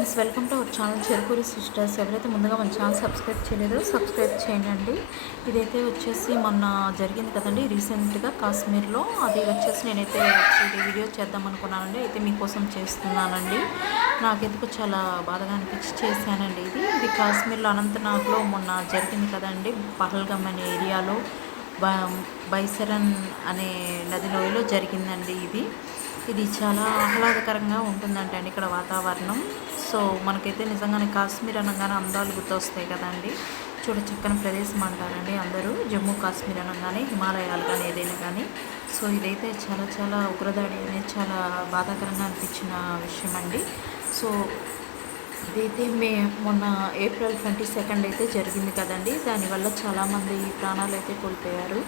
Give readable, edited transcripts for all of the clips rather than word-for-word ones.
Friends, welcome to our channel Cherukuri sisters. ఎవరైతే ముందుగా మన ఛానల్ సబ్స్క్రైబ్ చేయలేదో సబ్స్క్రైబ్ చేయండి. ఇదైతే వచ్చేసి మొన్న జరిగింది కదండి రీసెంట్గా కాశ్మీర్లో. అది వచ్చేసి నేనైతే ఇది వీడియో చేద్దాం అనుకున్నానండి. అయితే మీకోసం చేస్తున్నానండి. నాకెందుకు చాలా బాధగా అనిపించి చేశానండి. ఇది కాశ్మీర్లో అనంతనాగ్లో మొన్న జరిగింది కదండి. పహల్గామ్ అనే ఏరియాలో బైసరన్ అనే నది లోయలో జరిగిందండి. ఇది చాలా ఆహ్లాదకరంగా ఉంటుందంట అండి ఇక్కడ వాతావరణం. సో మనకైతే నిజంగానే కాశ్మీర్ అనగానే అందాలు గుర్తొస్తాయి కదండి. చూడ చక్కని ప్రదేశం అంటారండి అందరూ. జమ్మూ కాశ్మీర్ అనగానే హిమాలయాలు కానీ ఏదైనా కానీ. సో ఇదైతే చాలా చాలా ఉగ్రదాడి అనేది చాలా బాధాకరంగా అనిపించిన విషయం అండి. సో ఇదైతే మొన్న ఏప్రిల్ 22 అయితే జరిగింది కదండి. దానివల్ల చాలామంది ప్రాణాలు అయితే కోల్పోయారు.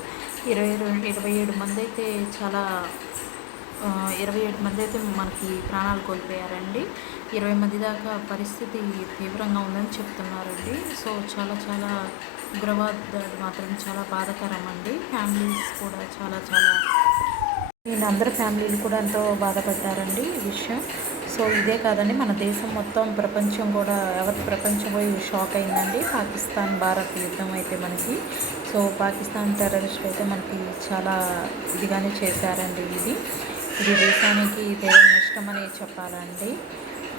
27 మంది అయితే 27 మంది అయితే మనకి ప్రాణాలు కోల్పోయారండి. 20 మంది దాకా పరిస్థితి తీవ్రంగా ఉందని చెప్తున్నారండి. సో చాలా చాలా ఉగ్రవాద దాడి మాత్రం చాలా బాధాకరం అండి. ఫ్యామిలీస్ కూడా చాలా చాలా అందరి ఫ్యామిలీలు కూడా ఎంతో బాధపడ్డారండి ఈ విషయం. సో ఇదే కాదండి, మన దేశం మొత్తం ప్రపంచం కూడా ప్రపంచం పోయి షాక్ అయిందండి. పాకిస్తాన్ భారత్ యుద్ధం అయితే మనకి. సో పాకిస్తాన్ టెర్రరిస్టులు అయితే మనకి చాలా ఇదిగానే చేశారండి. ఇది దేశానికి తీవ్ర నష్టం అని చెప్పాలండి.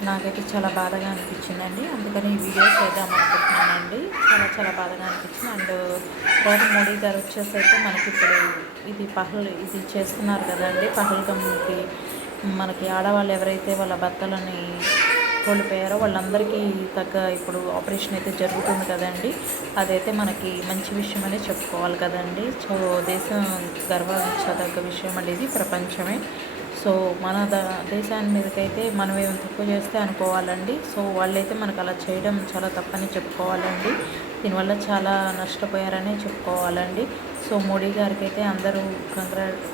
నాకైతే చాలా బాధగా అనిపించిందండి. అందుకని ఈ వీడియో చేద్దామనుకుంటున్నానండి. చాలా చాలా బాధగా అనిపించింది. అండ్ ప్రధాని మోడీ గారు వచ్చేసి అయితే మనకి ఇప్పుడు ఇది చేస్తున్నారు కదండి. పహల్గంకి మనకి ఆడవాళ్ళు ఎవరైతే వాళ్ళ భర్తలని కోల్పోయారో వాళ్ళందరికీ తగ్గ ఇప్పుడు ఆపరేషన్ అయితే జరుగుతుంది కదండి. అదైతే మనకి మంచి విషయం అనే చెప్పుకోవాలి కదండి. సో దేశం గర్వించదగ్గ విషయం అండి. ఇది ప్రపంచమే. సో మన దేశాన్ని మీదకైతే మనం ఏమైనా తక్కువ చేస్తే అనుకోవాలండి. సో వాళ్ళైతే మనకు అలా చేయడం చాలా తప్పని చెప్పుకోవాలండి. దీనివల్ల చాలా నష్టపోయారనే చెప్పుకోవాలండి. సో మోడీ గారికి అయితే అందరూ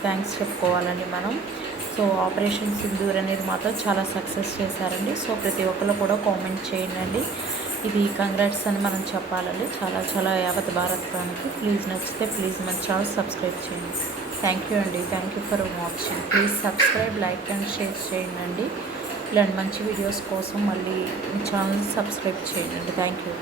థ్యాంక్స్ చెప్పుకోవాలండి మనం. సో ఆపరేషన్ సింధూర్ అనేది మాత్రం చాలా సక్సెస్ చేశారండి. సో ప్రతి ఒక్కరు కూడా కామెంట్ చేయండి. ఇది కంగ్రాట్స్ అని మనం చెప్పాలండి. చాలా చాలా యావత్ భారతానికి. ప్లీజ్ నచ్చితే ప్లీజ్ మన ఛానల్ సబ్స్క్రైబ్ చేయండి. థ్యాంక్ యూ అండి. Thank you for watching. Please subscribe, like and share చేయండి. ఇలాంటి మంచి వీడియోస్ కోసం మళ్ళీ మీ ఛానల్ సబ్స్క్రైబ్ చేయండి. Thank you.